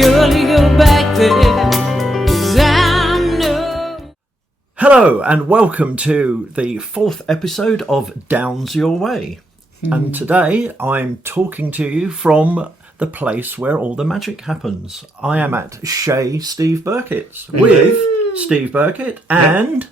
surely go back there, 'cause I know. Hello and welcome to the 4th episode of Downs Your Way. And today I'm talking to you from the place where all the magic happens. I am at Shea Steve Birkett's with Steve Birkett and...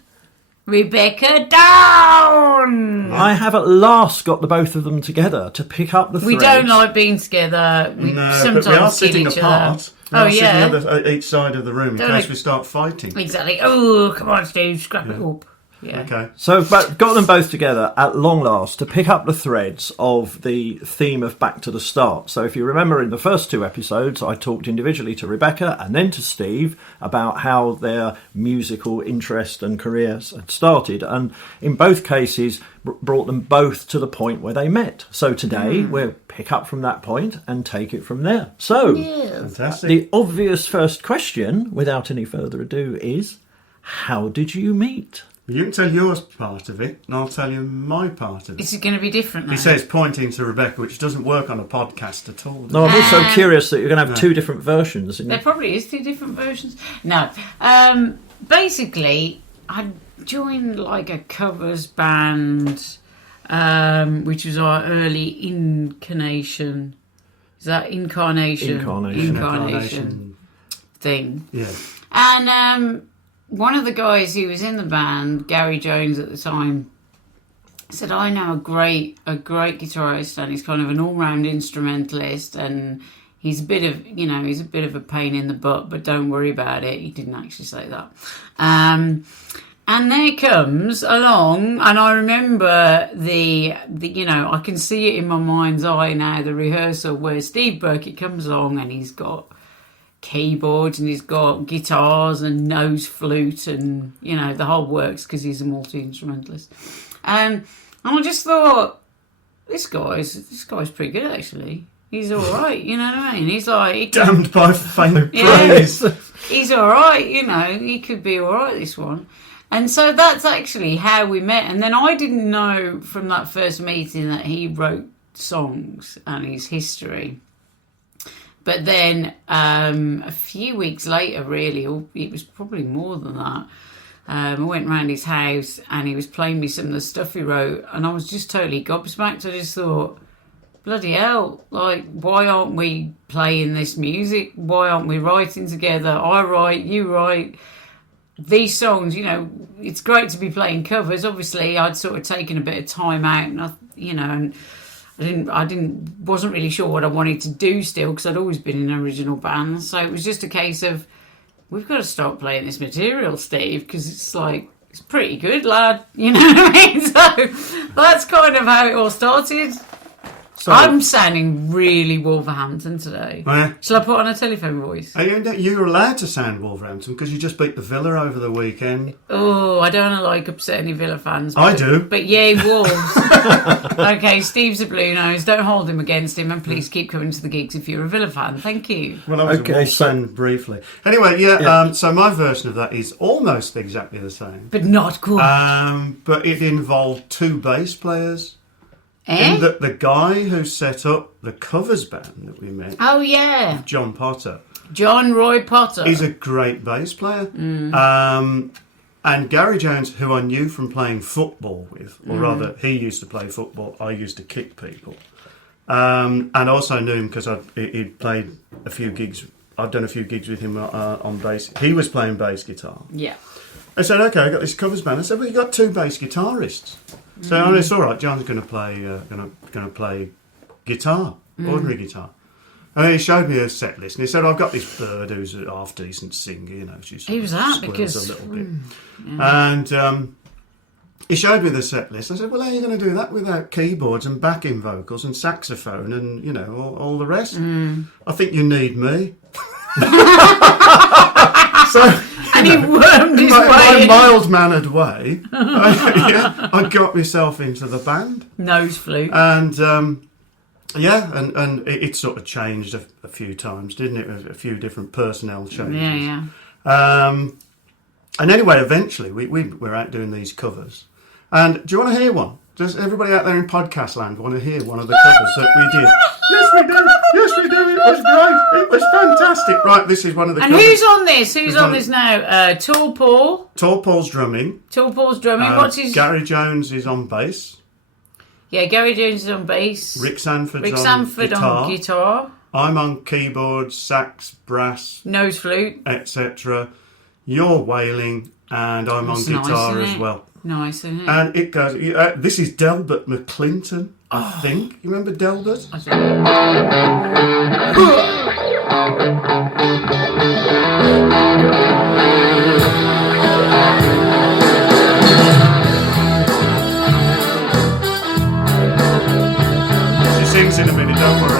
Rebecca Down! I have at last got the both of them together to pick up the threads. We don't like being together. We sometimes but we are kill sitting each apart. other. Sitting each side of the room in Don't case I- we start fighting. Exactly. Oh, come on, Steve, scrap it up. Yeah. Okay. So, but got them both together at long last to pick up the threads of the theme of Back to the Start. So if you remember in the first 2 episodes, I talked individually to Rebecca and then to Steve about how their musical interest and careers had started. And in both cases, brought them both to the point where they met. So today, we'll pick up from that point and take it from there. So, Fantastic. the obvious first question, without any further ado, is how did you meet? You can tell your part of it, and I'll tell you my part of it. Is it going to be different now? He says, pointing to Rebecca, which doesn't work on a podcast at all. No, I'm also curious that you're going to have 2 different versions. There probably is 2 different versions. No. Basically, I joined like a covers band, which was our early incarnation. Is that incarnation? Incarnation thing. Yeah. And one of the guys who was in the band, Gary Jones at the time, said, I know a great guitarist, and he's kind of an all-round instrumentalist, and he's a bit of a pain in the butt, but don't worry about it. He didn't actually say that. And there comes along, and I remember the I can see it in my mind's eye now, the rehearsal where Steve Birkett comes along and he's got keyboards and he's got guitars and nose flute and the whole works because he's a multi-instrumentalist. And I just thought, this guy's pretty good actually. He's all right, you know what I mean? He's like Damned by faint praise. He's all right, he could be all right, this one. And so that's actually how we met. And then I didn't know from that first meeting that he wrote songs and his history. But then a few weeks later, really, or it was probably more than that, I went round his house and he was playing me some of the stuff he wrote, and I was just totally gobsmacked. I just thought, bloody hell, like, why aren't we playing this music? Why aren't we writing together? I write, you write. These songs, it's great to be playing covers. Obviously, I'd sort of taken a bit of time out, and wasn't really sure what I wanted to do still, because I'd always been in original bands. So it was just a case of, we've got to start playing this material, Steve, because it's pretty good, lad. You know what I mean? So that's kind of how it all started. So, I'm sounding really Wolverhampton today. Oh, yeah. Shall I put on a telephone voice? You're allowed to sound Wolverhampton because you just beat the Villa over the weekend. Oh, I don't want to upset any Villa fans. I do. But yay, Wolves. Okay, Steve's a blue nose. Don't hold him against him, and please keep coming to the gigs if you're a Villa fan. Thank you. Well, I was a Wolves fan briefly. Anyway, so my version of that is almost exactly the same. But not good. But it involved 2 bass players. In the guy who set up the covers band that we met. Oh, yeah. John Potter. John Roy Potter. He's a great bass player. And Gary Jones, who I knew from playing football with, or rather, he used to play football, I used to kick people. And I also knew him because he'd played a few gigs. I've done a few gigs with him on bass. He was playing bass guitar. Yeah. I said, okay, I got this covers band. I said, well, you got 2 bass guitarists. So it's all right. John's going to play guitar, ordinary guitar. And then he showed me a set list, and he said, "I've got this bird who's a half decent singer, She's Who's that? Because a little bit." And he showed me the set list. I said, "Well, how are you going to do that without keyboards and backing vocals and saxophone and all the rest? I think you need me." So. And he wormed his way in my in. mild-mannered way, I got myself into the band. Nose flute. And, and it sort of changed a few times, didn't it? A few different personnel changes. Yeah. And anyway, eventually, we're out doing these covers. And do you want to hear one? Does everybody out there in podcast land want to hear one of the covers that we did? Yes, we do. Yes, we do. It was great. It was fantastic. Right, this is one of the And covers. who's on this? Who's on this now? Tall Paul. Tall Paul's drumming. Tall Paul's drumming. What's his... Gary Jones is on bass. Yeah, Gary Jones is on bass. Rick Sanford on guitar. I'm on keyboards, sax, brass, nose flute, etc. You're wailing, and I'm on guitar as well. Nice, isn't it? And it goes. This is Delbert McClinton, I think. You remember Delbert? I don't She sings in a minute, don't worry.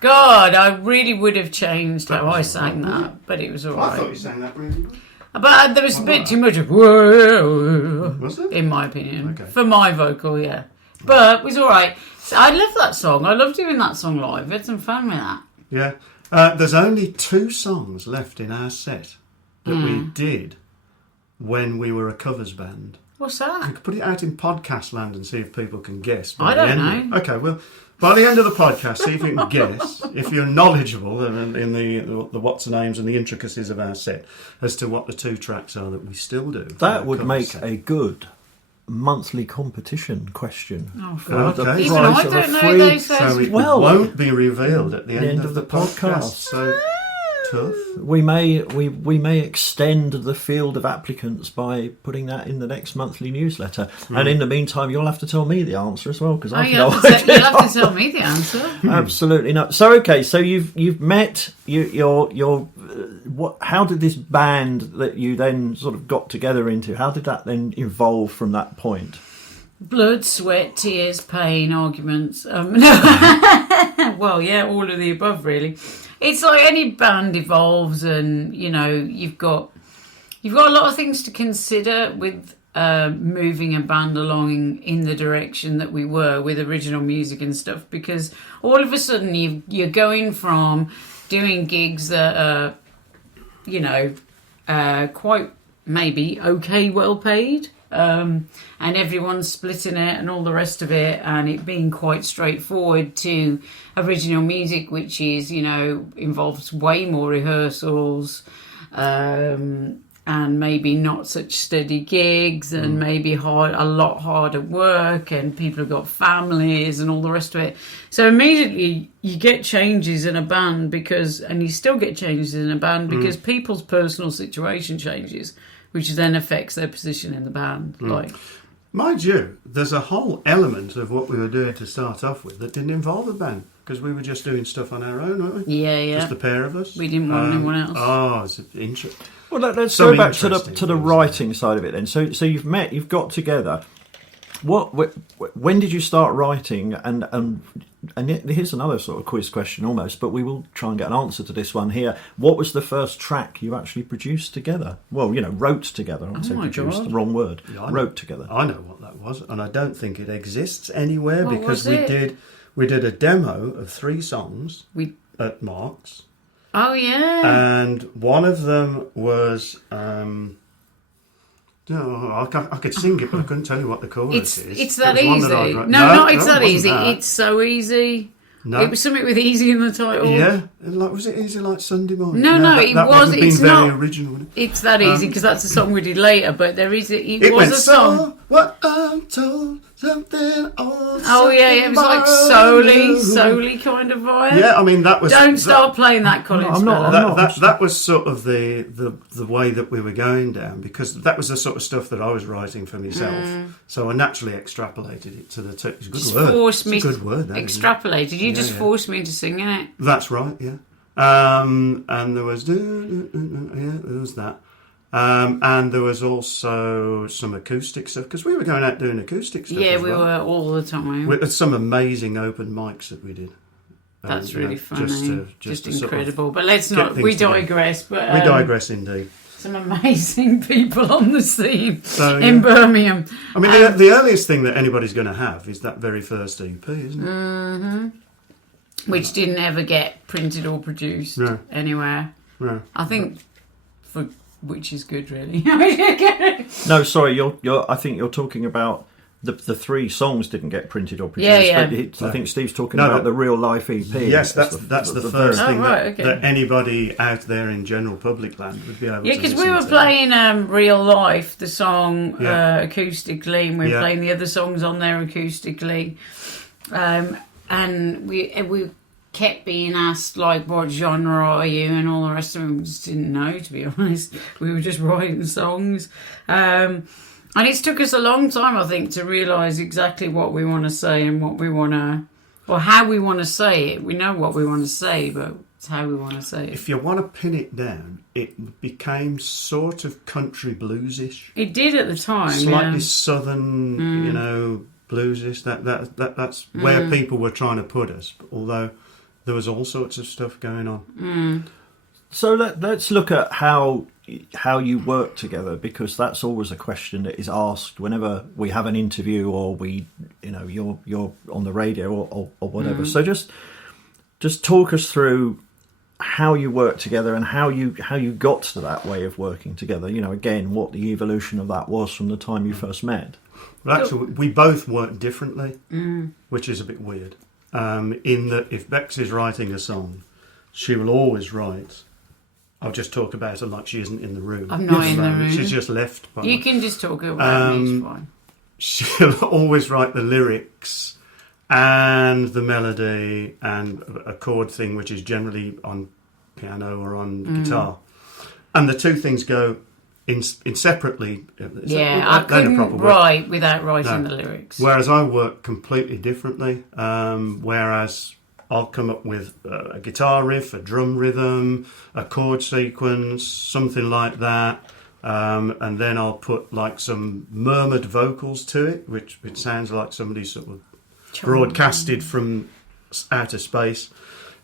God, I really would have changed how I sang that, but it was all right. I thought you sang that really well. But there was a bit too much of whoa, was there? in my opinion, Okay. for my vocal, yeah. But it was all right. So I love that song. I love doing that song live. We had some fun with that. Yeah. There's only 2 songs left in our set that we did when we were a covers band. What's You that? could put it out in podcast land and see if people can guess. I don't know. Okay, well, by the end of the podcast, see if you can guess, if you're knowledgeable in the what's names and the intricacies of our set, as to what the 2 tracks are that we still do. That would make a good monthly competition question. Oh, God. Okay. Even I don't know those. So it Well, won't be revealed at the end of the podcast. podcast. So tough. We may extend the field of applicants by putting that in the next monthly newsletter. And in the meantime, you'll have to tell me the answer as well, because I you'll have to tell me the answer. Absolutely not. So okay, so you've met your what? How did this band that you then sort of got together into? How did that then evolve from that point? Blood, sweat, tears, pain, arguments. Well, yeah, all of the above, really. It's like any band evolves, and you've got a lot of things to consider with moving a band along in the direction that we were with original music and stuff. Because all of a sudden you're going from doing gigs that are, quite maybe okay, well paid. And everyone's splitting it and all the rest of it, and it being quite straightforward, to original music, which is, involves way more rehearsals, and maybe not such steady gigs, and maybe a lot harder work, and people have got families and all the rest of it. So immediately you get changes in a band and you still get changes in a band because people's personal situation changes, which then affects their position in the band. Mind you, there's a whole element of what we were doing to start off with that didn't involve a band, because we were just doing stuff on our own, weren't we? Yeah. Just the pair of us. We didn't want anyone else. Oh, it's interesting. Well, let's go back to the writing side of it then. So you've got together. When did you start writing? And here's another sort of quiz question almost, but we will try and get an answer to this one here. What was the first track you actually produced together? Well, wrote together. I wouldn't say produced, God. the wrong word. Yeah, wrote together. I know what that was, and I don't think it exists anywhere, What because was we did a demo of 3 songs at Mark's. Oh, yeah. And one of them was, I could sing it, but I couldn't tell you what the chorus is. It's that It was one easy. that I'd written. No, it's that it wasn't easy. that. It's so easy. No. It was something with easy in the title. Yeah, was it easy like Sunday morning? No, that was. Been It's very not. original. Wasn't it? It's that easy because that's a song we did later. But there is. It was went a song. so what I'm told, something old. Oh yeah, it was like solely kind of vibe. Yeah, I mean that was. Don't start playing that, Colin Speller. That was sort of the way that we were going down, because that was the sort of stuff that I was writing for myself. So I naturally extrapolated it to the it's a good Just word. forced me it's a good word. That, extrapolated. You just forced me into singing it. That's right. Yeah. And there was that. And there was also some acoustic stuff, because we were going out doing acoustic stuff. Yeah, as we well. were all the time. With some amazing open mics that we did. That's really funny. Just incredible. Sort of but let's not. We digress. But we digress indeed. Some amazing people on the scene in Birmingham. I mean, the earliest thing that anybody's going to have is that very first EP, isn't it? Mm-hmm. Which didn't ever get printed or produced anywhere. No. I think which is good, really. No, sorry, I think you're talking about the 3 songs didn't get printed or produced. Yeah. But I think Steve's talking about the real life EP. Yes, that's the first thing that anybody out there in general public land would be able to listen to. Yeah, because we were playing Real Life, the song, acoustically, and we were playing the other songs on there acoustically. And we kept being asked, like, what genre are you, and all the rest of them. We just didn't know, to be honest. We were just writing songs. And it's took us a long time, I think, to realise exactly what we want to say and what we want to, or how we want to say it. We know what we want to say, but it's how we want to say it. If you want to pin it down, it became sort of country bluesish. It did at the time, slightly southern, bluesish. That's where people were trying to put us. Although there was all sorts of stuff going on. So let's look at how you work together, because that's always a question that is asked whenever we have an interview or you're on the radio or whatever. So just talk us through how you work together and how you got to that way of working together. Again, what the evolution of that was from the time you first met. Well, actually, we both work differently, which is a bit weird. In that if Bex is writing a song, she will always write. I'll just talk about her like she isn't in the room. I'm not in the room. She's just left. You can just talk about me, it's fine. She'll always write the lyrics and the melody and a chord thing, which is generally on piano or on guitar. And the two things go in separately. I couldn't write without writing the lyrics. Whereas I work completely differently. Whereas I'll come up with a guitar riff, a drum rhythm, a chord sequence, something like that. And then I'll put like some murmured vocals to it, which sounds like somebody sort of broadcasted from outer space.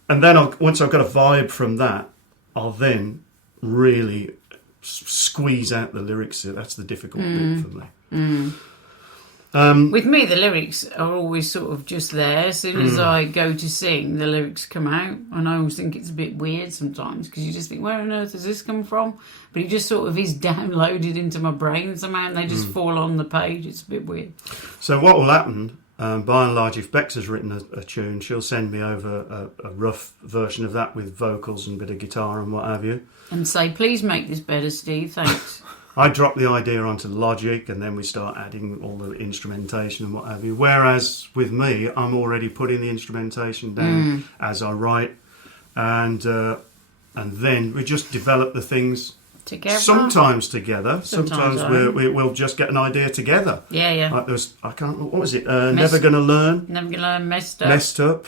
And then once I've got a vibe from that, I'll then really squeeze out the lyrics. That's the difficult bit for me. With me, the lyrics are always sort of just there. As soon as I go to sing, the lyrics come out. And I always think it's a bit weird sometimes, because you just think, where on earth does this come from? But it just sort of is downloaded into my brain somehow, and they just fall on the page. It's a bit weird. So what will happen, by and large, if Bex has written a tune, she'll send me over a rough version of that with vocals and a bit of guitar and what have you. And say, please make this better, Steve, thanks. I drop the idea onto Logic, and then we start adding all the instrumentation and what have you. Whereas with me, I'm already putting the instrumentation down as I write, and then we just develop the things together. Sometimes together. Sometimes we'll just get an idea together. Yeah. Like what was it? Never Gonna Learn. Never Gonna Learn. Messed Up.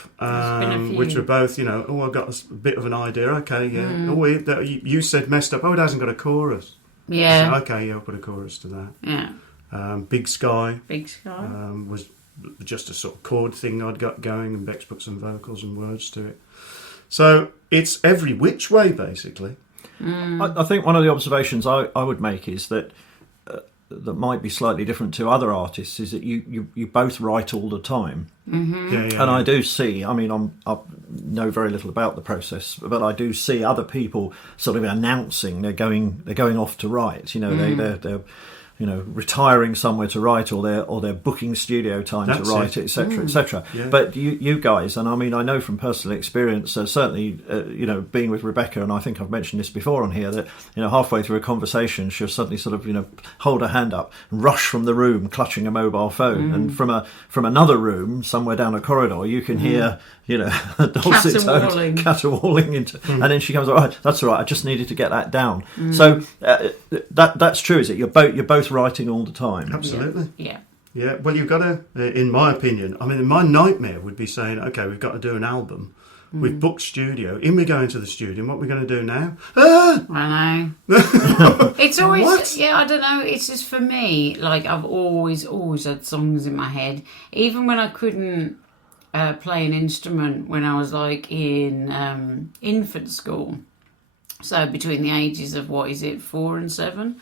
Which were both, I've got a bit of an idea. Okay, yeah. You said Messed Up. Oh, it hasn't got a chorus. Yeah. So, okay, yeah, I'll put a chorus to that. Yeah. Big Sky. Was just a sort of chord thing I'd got going, and Bex put some vocals and words to it. So it's every which way, basically. I think one of the observations I would make is that that might be slightly different to other artists is that you both write all the time. Yeah. I do see, I know very little about the process, but I do see other people sort of announcing they're going off to write. They're retiring somewhere to write, or they're booking studio time to write, etc., etc. But you guys, and I mean, I know from personal experience, certainly, being with Rebecca, and I think I've mentioned this before on here, that halfway through a conversation, she'll suddenly sort of hold her hand up, rush from the room, clutching a mobile phone, and from another room somewhere down a corridor, you can hear dulcet tones caterwauling into, and then she comes, all right, that's all right, I just needed to get that down. So that's true, is it? You're both writing all the time. Absolutely. Yeah. Yeah. Well, you've got to, in my opinion, I mean, my nightmare would be saying, okay, we've got to do an album. We've booked studio. In we go into the studio. And what are we going to do now? I know. It's always, I don't know. It's just for me, like I've always had songs in my head. Even when I couldn't play an instrument when I was like in infant school. So between the ages of, 4 and 7.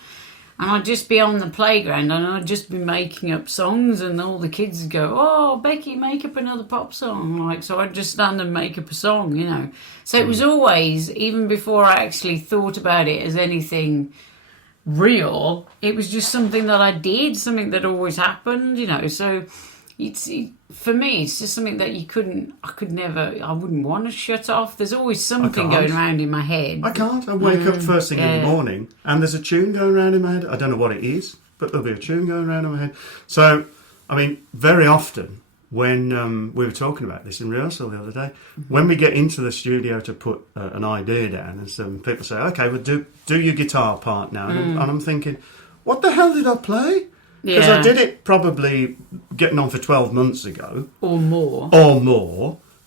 And I'd just be on the playground and I'd just be making up songs, and all the kids would go, "Oh, Becky, make up another pop song." So I'd just stand and make up a song, So it was always, even before I actually thought about it as anything real, it was just something that I did, something that always happened, So for me, it's just something that I wouldn't want to shut off. There's always something going around in my head. I can't. I wake up first thing in the morning and there's a tune going around in my head. I don't know what it is, but there'll be a tune going around in my head. So, I mean, very often when we were talking about this in rehearsal the other day, when we get into the studio to put an idea down, and some people say, okay, well, do your guitar part now. And I'm thinking, what the hell did I play? Because I did it probably getting on for 12 months ago. Or more.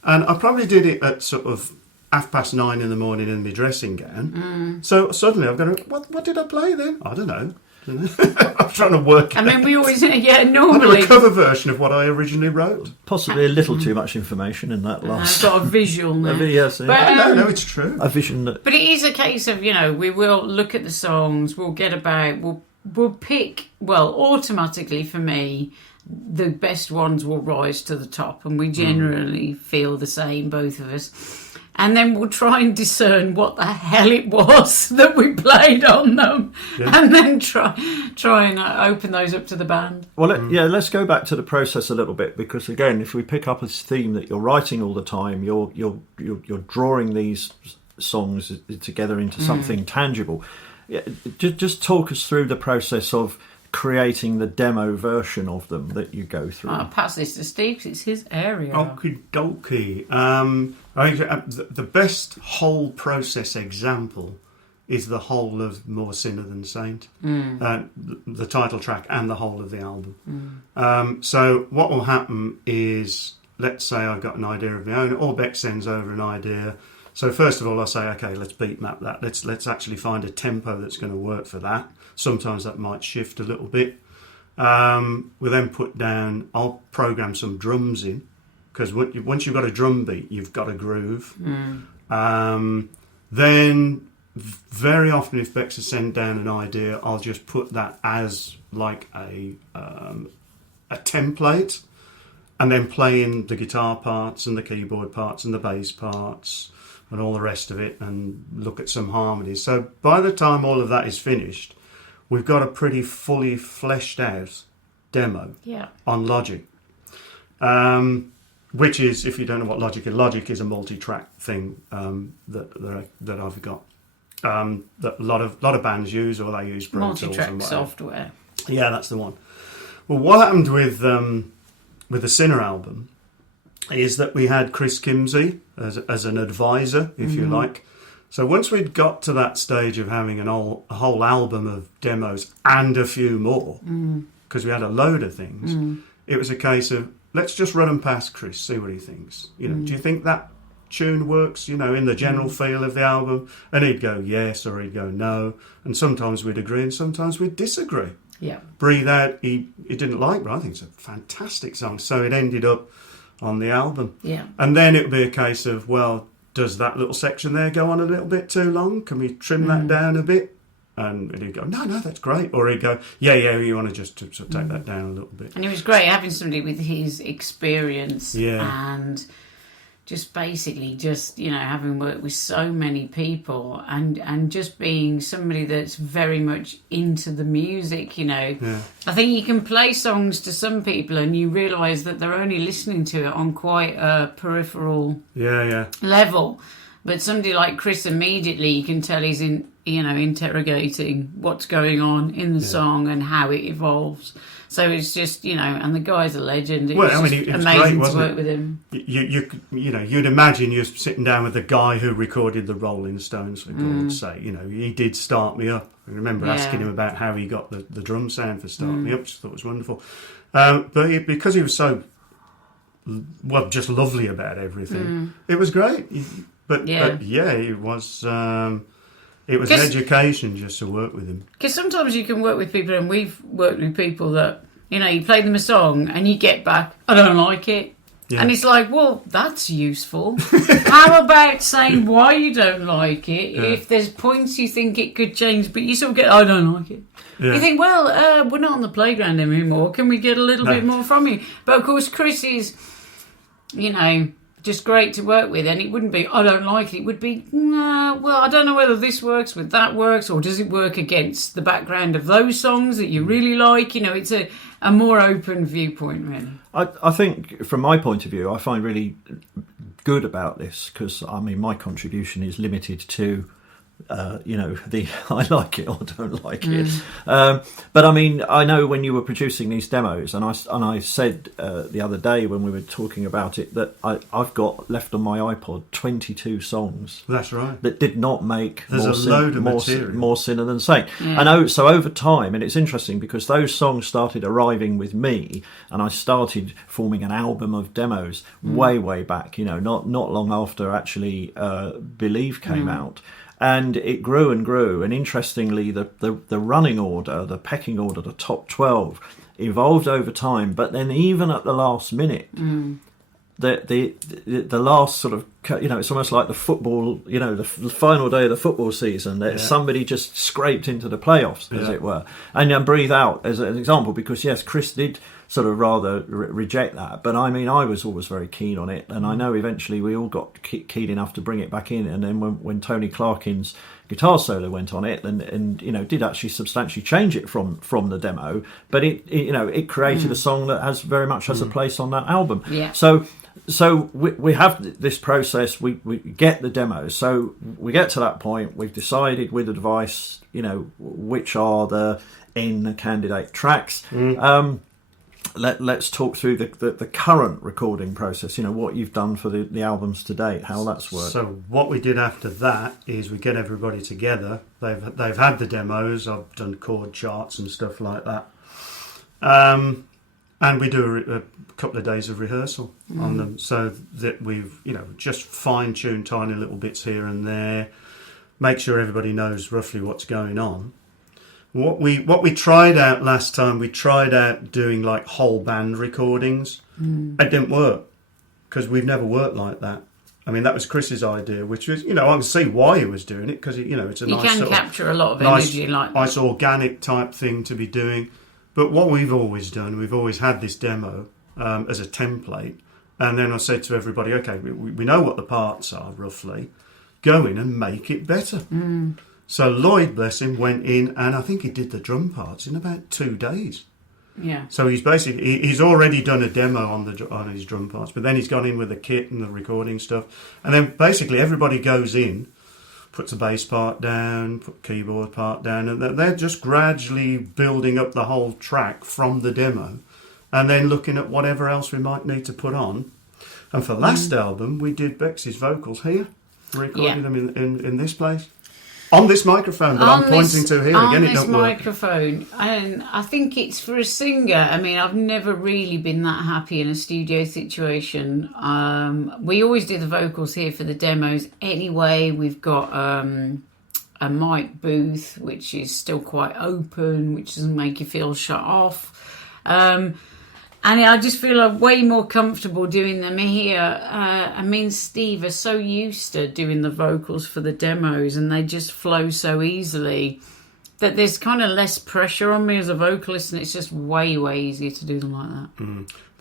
And I probably did it at sort of 9:30 in the morning in my dressing gown. So suddenly I've got to, what did I play then? I don't know. I'm trying to work I mean, we always, I normally. do a cover version of what I originally wrote. Possibly a little too much information in that last. I've got a visual now. Yes, But, no, it's true. a vision that. But it is a case of, we will look at the songs, we'll get about, we'll pick, automatically for me, the best ones will rise to the top, and we generally feel the same, both of us. And then we'll try and discern what the hell it was that we played on them, and then try and open those up to the band. Well, let's go back to the process a little bit, because again, if we pick up a theme that you're writing all the time, you're drawing these songs together into something tangible. Yeah, just talk us through the process of creating the demo version of them that you go through. I'll pass this to Steve, 'cause it's his area. Okie dokie. The best whole process example is the whole of More Sinner Than Saint, the title track and the whole of the album. So what will happen is, let's say I've got an idea of my own, or Beck sends over an idea. So first of all, I say, okay, let's beat map that. Let's actually find a tempo that's going to work for that. Sometimes that might shift a little bit. We then put down, I'll program some drums in, because once you've got a drum beat, you've got a groove. Then very often, if Bex has sent down an idea, I'll just put that as like a template, and then play in the guitar parts and the keyboard parts and the bass parts and all the rest of it, and look at some harmonies. So by the time all of that is finished, we've got a pretty fully fleshed out demo on Logic. Which is, if you don't know what Logic is a multi-track thing that I've got. That a lot of bands use, or they use Pro Tools and multi-track whatever. software. Yeah, that's the one. Well, what happened with the Sinner album is that we had Chris Kimsey as an advisor, if you like. So once we'd got to that stage of having a whole album of demos and a few more, because we had a load of things, it was a case of, let's just run them past Chris, see what he thinks. Do you think that tune works, in the general feel of the album? And he'd go yes, or he'd go no. And sometimes we'd agree and sometimes we'd disagree. Yeah. Breathe Out, he didn't like, but I think it's a fantastic song. So it ended up on the album. Yeah. And then it would be a case of, well, does that little section there go on a little bit too long? Can we trim that down a bit? And he'd go, no, that's great. Or he'd go, yeah, you want to just sort of take that down a little bit. And it was great having somebody with his experience and just basically just, you know, having worked with so many people and just being somebody that's very much into the music, you know. Yeah. I think you can play songs to some people and you realise that they're only listening to it on quite a peripheral level. But somebody like Chris, immediately you can tell he's interrogating what's going on in the song and how it evolves. So it's just, you know, and the guy's a legend. It's it's amazing great, to work with him. You'd imagine you're sitting down with the guy who recorded the Rolling Stones, for God's sake. You know, he did Start Me Up. I remember asking him about how he got the drum sound for Start Me Up, which I thought was wonderful. Because he was so, just lovely about everything, it was great. But it was... it was an education just to work with him. Because sometimes you can work with people, and we've worked with people that, you know, you play them a song and you get back, I don't like it. Yeah. And it's like, well, that's useful. How about saying why you don't like it? Yeah. If there's points you think it could change, but you still get, I don't like it. Yeah. You think, well, we're not on the playground anymore. Can we get a little bit more from you? But of course, Chris is, you know, just great to work with, and it wouldn't be, I don't like it. It would be, well, I don't know whether this works with that works, or does it work against the background of those songs that you really like? You know, it's a more open viewpoint, really. I think, from my point of view, I find really good about this, because, I mean, my contribution is limited to, you know, the I like it or don't like it. But I mean, I know when you were producing these demos, and I said the other day when we were talking about it that I've got left on my iPod 22 songs. That's right. That did not make There's more Sinner Than Saint. I know. So over time, and it's interesting because those songs started arriving with me, and I started forming an album of demos way back. You know, not long after actually Believe came out. And it grew and grew, and interestingly, the running order, the pecking order, the top 12, evolved over time. But then, even at the last minute, the last sort of, you know, it's almost like the football, you know, the final day of the football season, that somebody just scraped into the playoffs, as it were. And Breathe Out as an example, because yes, Chris did sort of rather reject that, but I mean, I was always very keen on it, and I know eventually we all got keen enough to bring it back in. And then when Tony Clarkin's guitar solo went on it, and you know, did actually substantially change it from the demo, but it you know, it created a song that has very much has a place on that album. So we have this process, we get the demos, so we get to that point, we've decided with advice, you know, which are the candidate tracks. Let's talk through the current recording process, you know, what you've done for the albums to date, how that's worked. So what we did after that is we get everybody together. They've had the demos, I've done chord charts and stuff like that. And we do a couple of days of rehearsal on them, so that we've, you know, just fine-tuned tiny little bits here and there, make sure everybody knows roughly what's going on. What we tried out last time, we tried out doing like whole band recordings. It didn't work, because we've never worked like that. I mean, that was Chris's idea, which was, you know, I can see why he was doing it, because, you know, it's a nice sort of capture a lot of energy, like nice organic type thing to be doing. But what we've always done, we've always had this demo as a template, and then I said to everybody, okay, we know what the parts are roughly, go in and make it better. So Lloyd, bless him, went in, and I think he did the drum parts in about 2 days. Yeah. So he's already done a demo on his drum parts, but then he's gone in with the kit and the recording stuff, and then basically everybody goes in, puts the bass part down, put the keyboard part down, and they're just gradually building up the whole track from the demo, and then looking at whatever else we might need to put on. And for last album, we did Bex's vocals here, recorded them in this place. On this microphone that I'm pointing to here. Again, it don't work. On this microphone. And I think it's for a singer. I mean, I've never really been that happy in a studio situation. We always do the vocals here for the demos anyway. We've got a mic booth, which is still quite open, which doesn't make you feel shut off. And I just feel way more comfortable doing them here. I mean, Steve are so used to doing the vocals for the demos, and they just flow so easily that there's kind of less pressure on me as a vocalist, and it's just way easier to do them like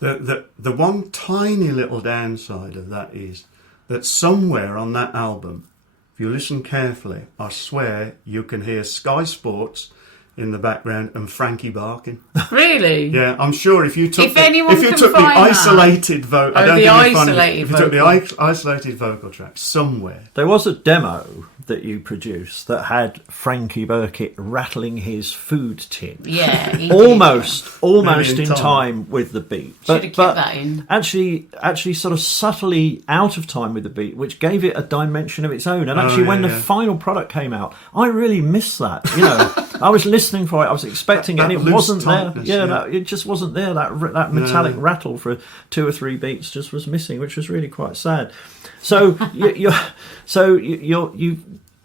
that. The one tiny little downside of that is that somewhere on that album, if you listen carefully, I swear you can hear Sky Sports in the background and Frankie barking. Really? Yeah, I'm sure if you took If anyone the can find isolated vocal, Oh, the isolated if you took the isolated vocal track somewhere. There was a demo that you produced that had Frankie Birkett rattling his food tin. Yeah, he almost Maybe in time with the beat. Should have kept that in. Actually sort of subtly out of time with the beat, which gave it a dimension of its own. And actually when the final product came out, I really missed that. You know, I was listening for it, I was expecting it, and it wasn't there. It just wasn't there. That metallic rattle for 2 or 3 beats just was missing, which was really quite sad. So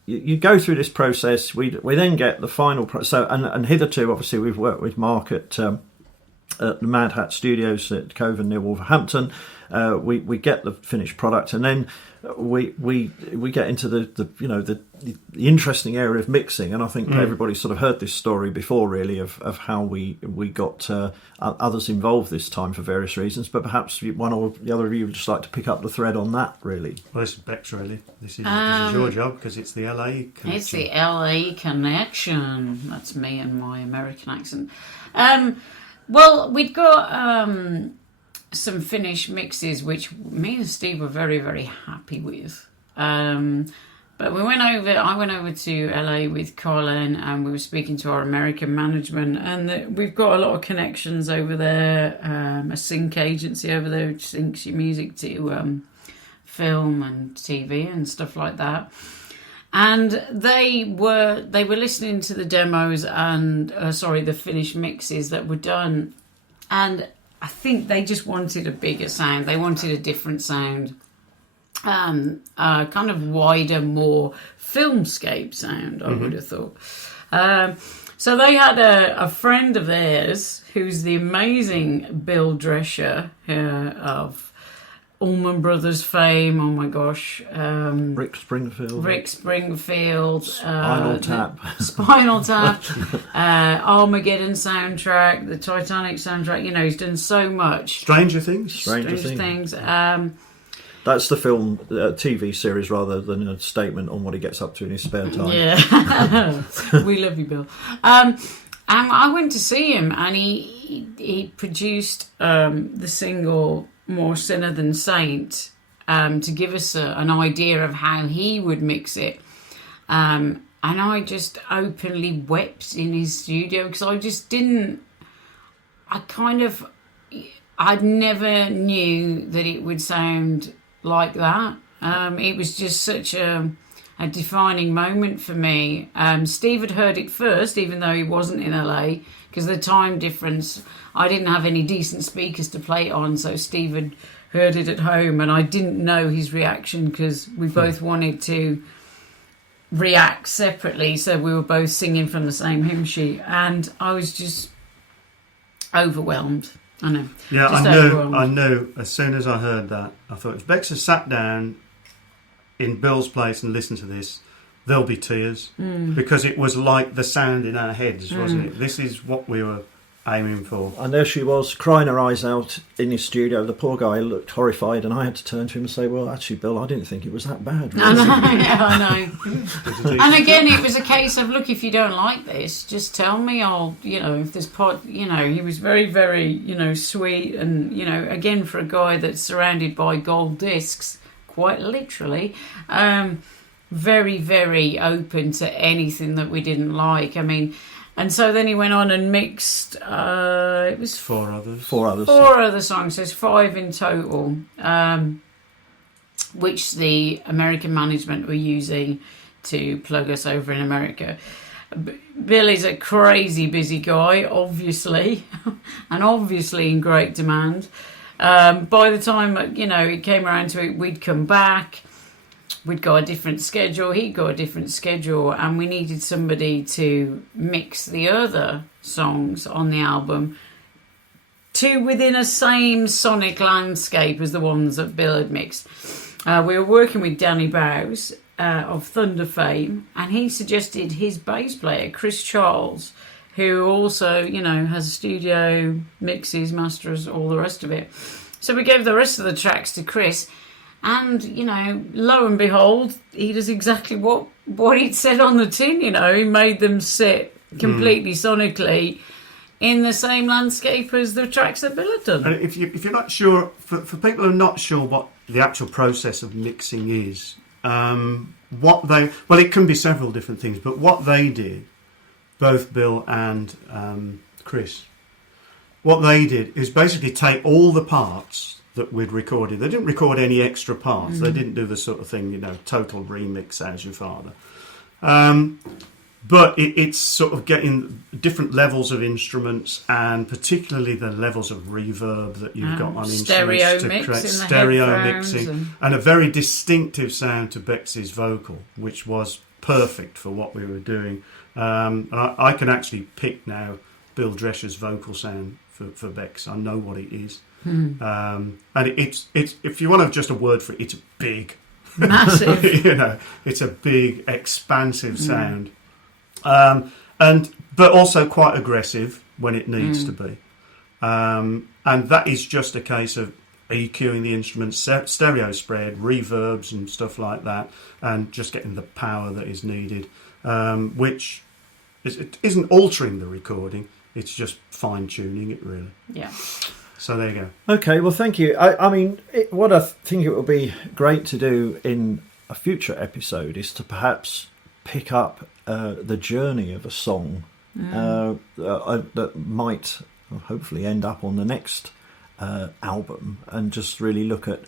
you go through this process. We then get the final and hitherto, obviously, we've worked with Mark at the Mad Hat Studios at Cove near Wolverhampton. We get the finished product, and then we get into the interesting area of mixing. And I think everybody sort of heard this story before, really, of how we got others involved this time for various reasons. But perhaps one or the other of you would just like to pick up the thread on that, really. Well, this is Beck's, really. This is your job, because it's the LA connection. It's the LA connection. That's me and my American accent. Well, we'd got some finished mixes, which me and Steve were very, very happy with. But I went over to LA with Colin, and we were speaking to our American management, and we've got a lot of connections over there, a sync agency over there which syncs your music to film and TV and stuff like that. And they were listening to the demos and the finished mixes that were done, and I think they just wanted a bigger sound. They wanted a different sound, kind of wider, more filmscape sound, I would have thought. So they had a friend of theirs who's the amazing Bill Drescher of Allman Brothers fame. Oh my gosh. Rick Springfield. Spinal Tap. Armageddon soundtrack, the Titanic soundtrack. You know, he's done so much. Stranger Things. Stranger Things. That's the film, TV series, rather than a statement on what he gets up to in his spare time. Yeah. We love you, Bill. And I went to see him, and he produced the single More Sinner Than Saint to give us an idea of how he would mix it. And I just openly wept in his studio, because I never knew that it would sound like that. It was just such a defining moment for me. Steve had heard it first, even though he wasn't in LA, because the time difference, I didn't have any decent speakers to play it on, so Steve had heard it at home, and I didn't know his reaction because we both wanted to react separately, so we were both singing from the same hymn sheet, and I was just overwhelmed. I know. Yeah, I knew. As soon as I heard that, I thought, if Bex has sat down in Bill's place and listened to this, there'll be tears, because it was like the sound in our heads, wasn't it? This is what we were aiming for. And there she was, crying her eyes out in his studio. The poor guy looked horrified, and I had to turn to him and say, well, actually, Bill, I didn't think it was that bad. Really. I know. And again, it was a case of, look, if you don't like this, just tell me. I'll, if there's he was very, very, sweet. And, again, for a guy that's surrounded by gold discs, quite literally, very, very open to anything that we didn't like. I mean, and so then he went on and mixed, it was four other songs, so it's 5 in total, which the American management were using to plug us over in America. Bill is a crazy busy guy, obviously, and obviously in great demand. By the time, it came around to it, we'd come back. We'd got a different schedule, he'd got a different schedule, and we needed somebody to mix the other songs on the album to within a same sonic landscape as the ones that Bill had mixed. We were working with Danny Bowes of Thunder fame, and he suggested his bass player, Chris Charles, who also, has a studio, mixes, masters, all the rest of it. So we gave the rest of the tracks to Chris. And, lo and behold, he does exactly what he'd said on the tin, He made them sit completely sonically in the same landscape as the tracks that Bill had done. And if you're not sure, for people who are not sure what the actual process of mixing is, it can be several different things, but what they did, both Bill and Chris, what they did is basically take all the parts that we'd recorded. They didn't record any extra parts. They didn't do the sort of thing, total remix as your father. But it's sort of getting different levels of instruments, and particularly the levels of reverb that you've got on instruments to create stereo mixing and a very distinctive sound to Bex's vocal, which was perfect for what we were doing. I can actually pick now Bill Drescher's vocal sound for Bex. I know what it is. And it's if you want just a word for it, it's big, massive. It's a big, expansive sound, but also quite aggressive when it needs to be. And that is just a case of EQing the instruments, stereo spread, reverbs, and stuff like that, and just getting the power that is needed, which it isn't altering the recording. It's just fine tuning it, really. Yeah. So there you go. Okay, well, thank you. What I think it would be great to do in a future episode is to perhaps pick up the journey of a song that might hopefully end up on the next album, and just really look at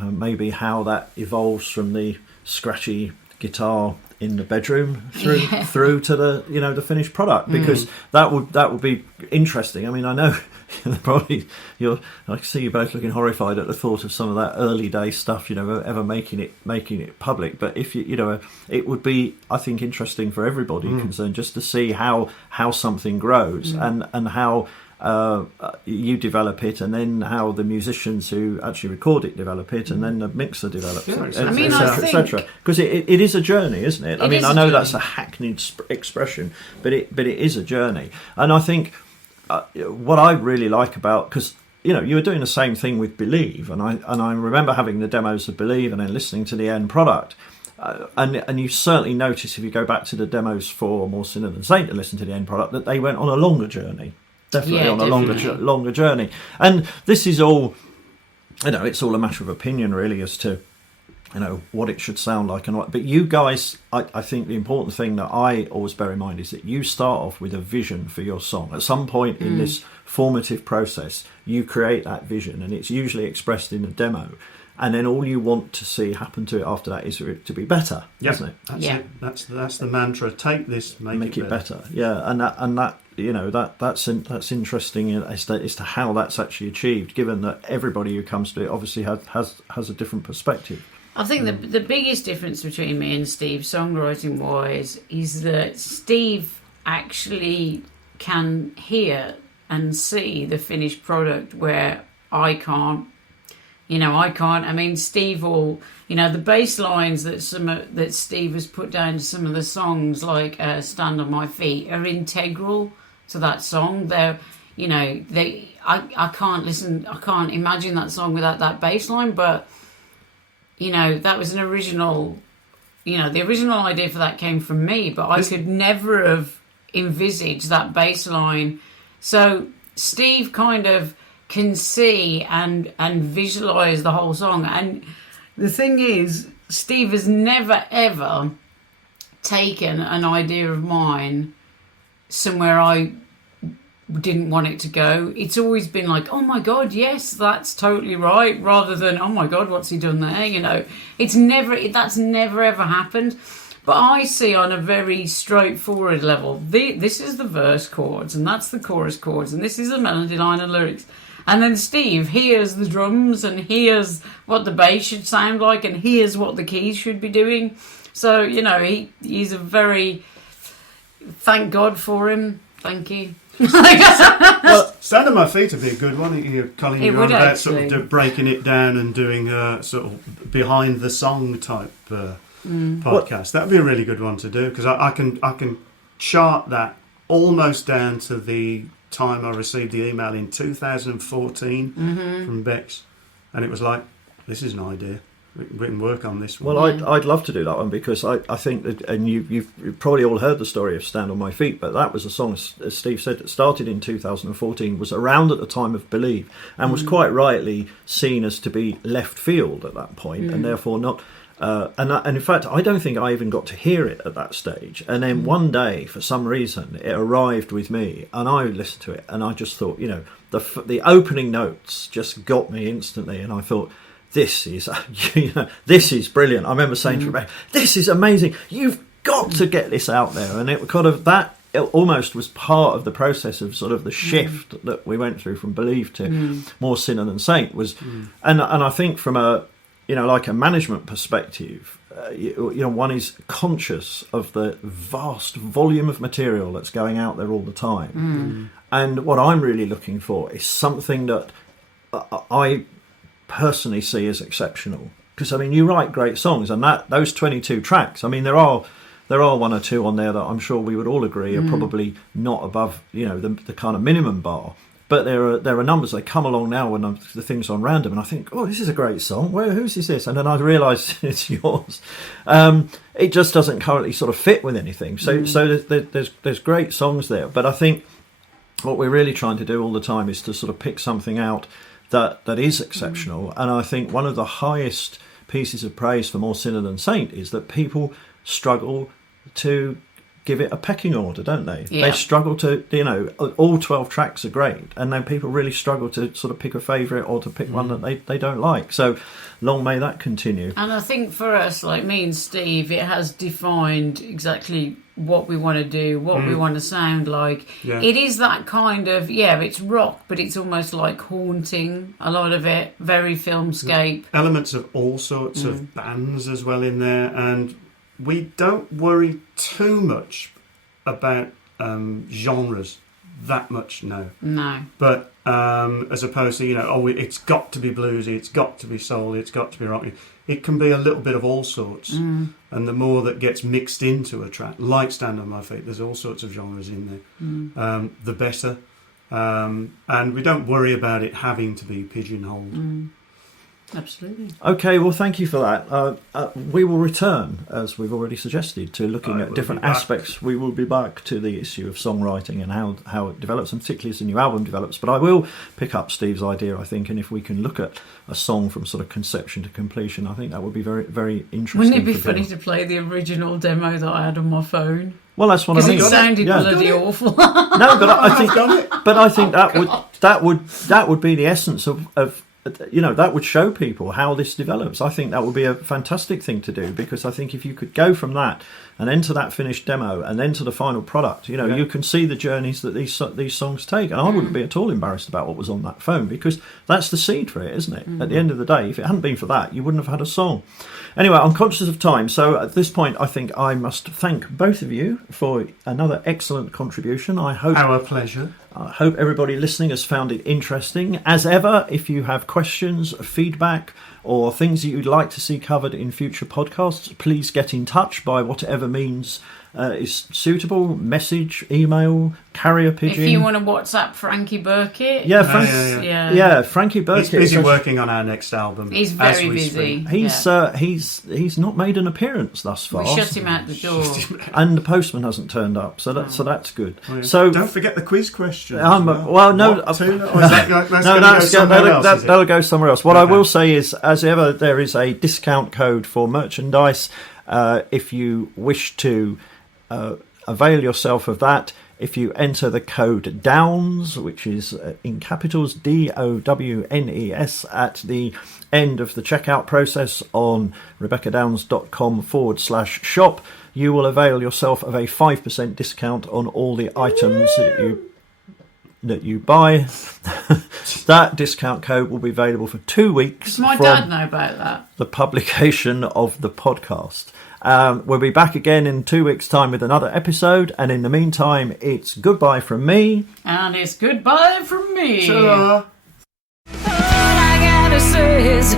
maybe how that evolves from the scratchy guitar in the bedroom through to the the finished product, because that would be interesting. I mean, I know probably I see you both looking horrified at the thought of some of that early day stuff, ever making it public. But if it would be, I think, interesting for everybody concerned just to see how something grows and how you develop it, and then how the musicians who actually record it develop it, and then the mixer develops it, etc. Because it is a journey, isn't it? I know that's a hackneyed expression, but it is a journey. And I think what I really like about, because you were doing the same thing with Believe, and I remember having the demos of Believe and then listening to the end product. And you certainly notice if you go back to the demos for More Sinner Than Saint and listen to the end product that they went on a longer journey. Definitely on a longer journey. And this is all, it's all a matter of opinion really as to, what it should sound like and what. But you guys, I think the important thing that I always bear in mind is that you start off with a vision for your song. At some point in this formative process, you create that vision, and it's usually expressed in a demo. And then all you want to see happen to it after that is for it to be better, isn't it? That's it. That's the mantra. Take this, make it better. Yeah, and that's interesting as to how that's actually achieved, given that everybody who comes to it obviously has a different perspective. I think the biggest difference between me and Steve, songwriting wise, is that Steve actually can hear and see the finished product where I can't. I can't. I mean, Steve will, the bass lines that Steve has put down to some of the songs, like "Stand on My Feet," are integral to that song. They're, I can't listen. I can't imagine that song without that bass line. But, that was an original. The original idea for that came from me, but I could never have envisaged that bass line. So Steve kind of can see and visualize the whole song. And the thing is, Steve has never ever taken an idea of mine somewhere I didn't want it to go. It's always been like, oh my god, yes, that's totally right, rather than, oh my god, what's he done there? That's never ever happened. But I see on a very straightforward level, this is the verse chords, and that's the chorus chords, and this is the melody line and lyrics. And then Steve hears the drums and hears what the bass should sound like and hears what the keys should be doing. So, he's a very... Thank God for him. Thank you. Well, Stand on My Feet would be a good one. Colin, you're on about actually. sort of breaking it down and doing sort of behind the song type podcast. That would be a really good one to do, because I can chart that almost down to the time I received the email in 2014 from Bex, and it was like, this is an idea. we can work on this one. Well, I'd love to do that one because I think that, and you've probably all heard the story of Stand On My Feet, but that was a song, as Steve said, that started in 2014, was around at the time of Believe, and was quite rightly seen as to be left field at that point, and therefore not. And in fact, I don't think I even got to hear it at that stage. And then one day, for some reason, it arrived with me, and I listened to it, and I just thought, the opening notes just got me instantly, and I thought, this is, this is brilliant. I remember saying to Rebecca, "This is amazing. You've got to get this out there." And it kind of it almost was part of the process of sort of the shift that we went through from Believe to More Sinner Than Saint was, and I think from a like a management perspective, one is conscious of the vast volume of material that's going out there all the time, and what I'm really looking for is something that I personally see as exceptional, because you write great songs, and those 22 tracks, there are one or two on there that I'm sure we would all agree are probably not above the kind of minimum bar, but there are numbers that come along now when the things on random, and I think, oh, this is a great song, whose is this, and then I realise it's yours. It just doesn't currently sort of fit with anything, so there's great songs there, but I think what we're really trying to do all the time is to sort of pick something out that is exceptional. And I think one of the highest pieces of praise for More Sinner Than Saint is that people struggle to give it a pecking order, don't they? Yeah. They struggle to, all 12 tracks are great, and then people really struggle to sort of pick a favourite or to pick one that they don't like. So long may that continue. And I think for us, like me and Steve, it has defined exactly what we want to do, what we want to sound like. Yeah. It is that kind of, it's rock, but it's almost like haunting, a lot of it, very filmscape. Elements of all sorts of bands as well in there, and we don't worry too much about genres that much, no. But as opposed to, it's got to be bluesy, it's got to be soul, it's got to be rock. It can be a little bit of all sorts. And the more that gets mixed into a track, like Stand On My Feet, there's all sorts of genres in there, the better. And we don't worry about it having to be pigeonholed. Absolutely. Okay, well, thank you for that. We will return, as we've already suggested, to looking at different aspects. We will be back to the issue of songwriting and how it develops, and particularly as the new album develops. But I will pick up Steve's idea, I think, and if we can look at a song from sort of conception to completion, I think that would be very, very interesting. Wouldn't it be funny to play the original demo that I had on my phone? Well, that's what I mean. Because it sounded bloody awful. No, but I think that would be the essence of that would show people how this develops. I think that would be a fantastic thing to do, because I think if you could go from that and then to that finished demo and then to the final product, you can see the journeys that these songs take. And I wouldn't be at all embarrassed about what was on that phone, because that's the seed for it, isn't it? At the end of the day, if it hadn't been for that, you wouldn't have had a song. Anyway, I'm conscious of time, so at this point I think I must thank both of you for another excellent contribution. Our pleasure. I hope everybody listening has found it interesting. As ever, if you have questions, feedback, or things that you'd like to see covered in future podcasts, please get in touch by whatever means is suitable. Message, email, carrier pigeon. If you want to WhatsApp Frankie Birkett. Frankie Birkett. He's busy working on our next album. He's very busy. He's not made an appearance thus far. We shut him out the door. And the postman hasn't turned up, so that's good. Oh, yeah. So don't forget the quiz question. That'll go somewhere else. What I will say is, as ever, there is a discount code for merchandise. If you wish to avail yourself of that, if you enter the code DOWNS, which is in capitals DOWNES, at the end of the checkout process on RebeccaDowns.com/shop, you will avail yourself of a 5% discount on all the items that you buy. That discount code will be available for 2 weeks. Does my dad know about that? The publication of the podcast. We'll be back again in 2 weeks' time with another episode, and in the meantime, it's goodbye from me. And it's goodbye from me. Ta-ra. All I gotta say is